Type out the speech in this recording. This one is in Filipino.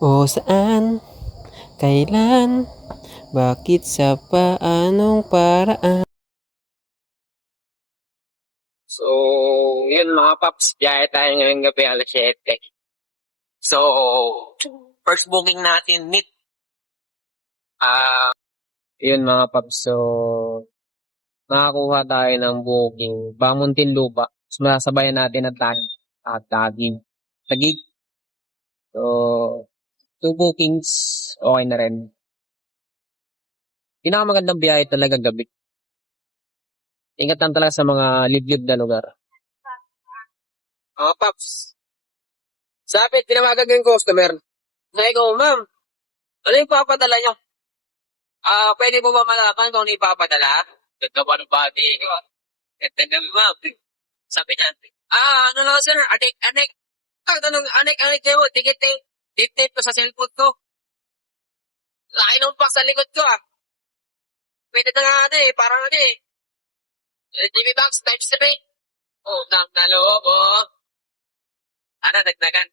O saan, kailan, bakit, sa paanong paraan. So, yun mga paps, biyahe tayo ngayong gabi alas 7. So, first booking natin, meet. Yun mga paps, so, nakakuha tayo ng booking. Muntinlupa. So, masasabayan natin at Taguig. Taguig. So, two bookings, okay na rin. Pinakamagandang biyahe talaga gabi. Ingat lang talaga sa mga liblib na lugar. Mga paps, sabi, tinawagan ko yung customer. Sabi ko, ma'am, ano yung papadala nyo? Pwede mo ba malaman kung ano ipapadala? Ganda ba ng body? Ganda ng ma'am. Sabi niya, ano lang sir, anik, anik kayo, dictate ko sa cellphone ko. Laki ng box sa likod ko Pwede na nga parang GB box type 3. Oh, nang naloob, oh. Dagdagan.